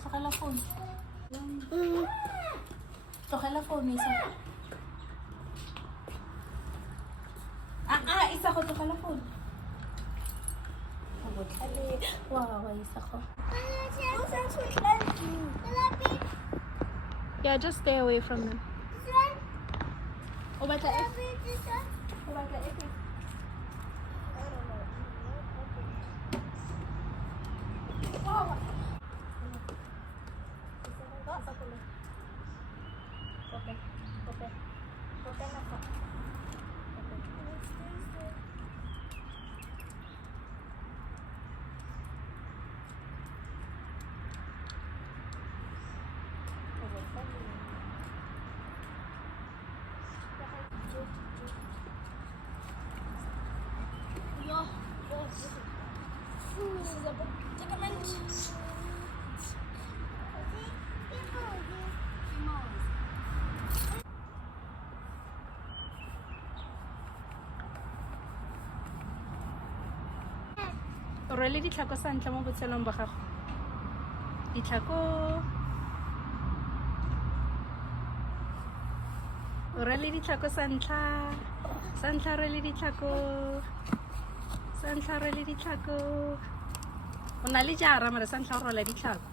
tlogela phone. Tlogela phone isa. Isa go tlogela phone. Wow, isa go. Yeah, just stay away from them. O batla e? O batla e? This is a predicament. O rwele ditlhako sa ntlha mo botshelong ba gago. Ditlhako. O rwele ditlhako sa ntlha. Sa ntlha rwele ditlhako. Sa ntlha rwele ditlhako. O na le jara mara sa ntlha o rwala ditlhako.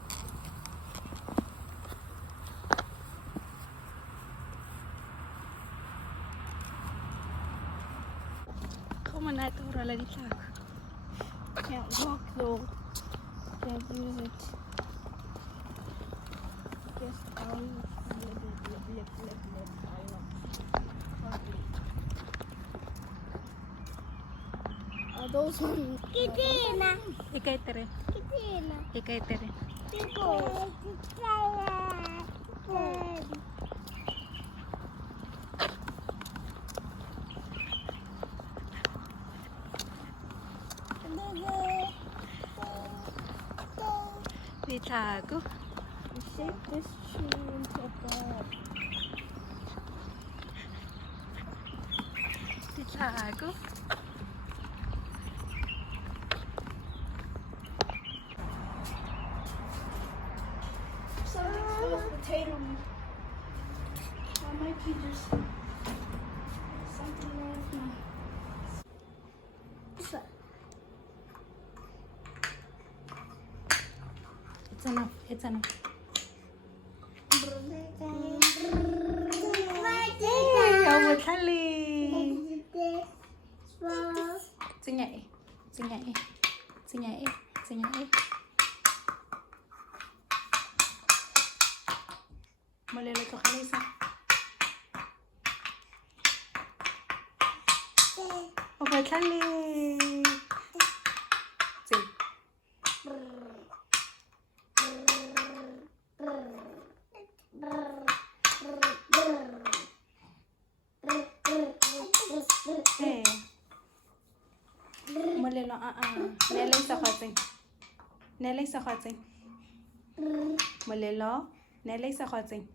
Go monate o rwala ditlhako. Can't walk though. Can't use it. Just those ones. Kitina. Ikay tere. Kitina. Ikay tere. Ditlhako. Shape this tree into a bird. Ditlhako. Something smells potato. That might be just something wrong with my. It's enough. It's enough. Hey, botlhale. Tsenya e. Tsenya e. Tsenya e. Tsenya e. Molelo tlogela isa. O botlhale. Tse. Hey. Molelo neela isa kgwatseng. Neela isa kgwatseng. Molelo neela isa kgwatseng.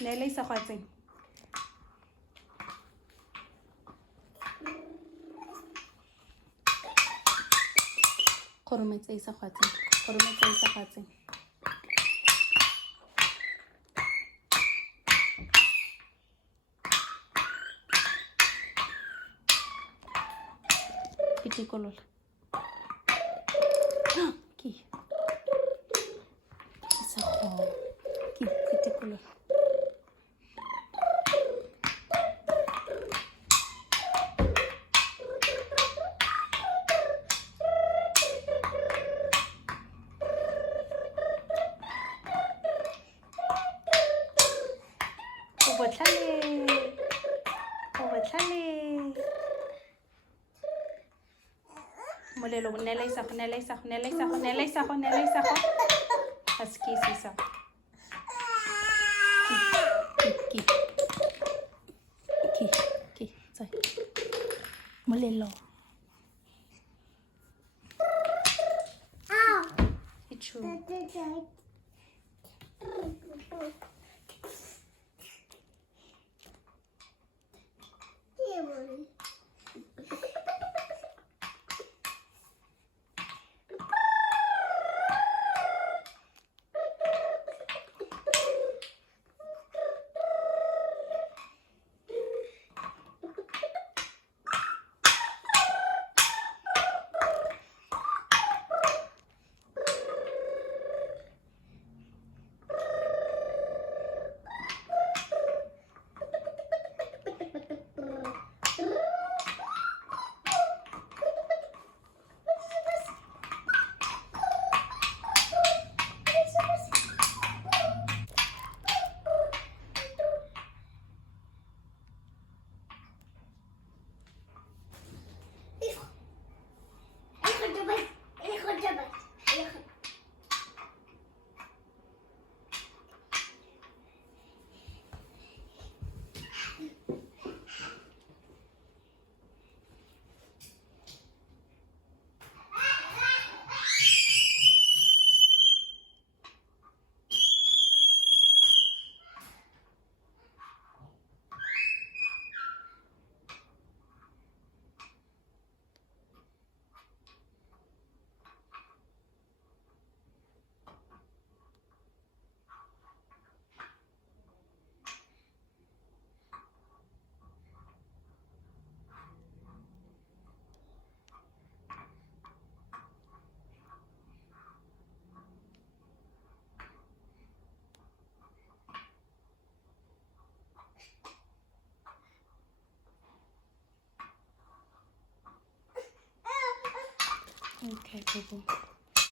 Neela isa kgwatseng. Kgorometsa isa kgwatseng. Kgorometsa isa kgwatseng. Itikolola. Ke. Isa go. Ke itikolola. O botlhale. O botlhale. Molelo neela isa go. Neela isa go. Neela isa go. Neela isa go. Neela isa go. Ga se ke isa. Ke. Tsaya. Molelo. Ichu. Okay, boo-boo.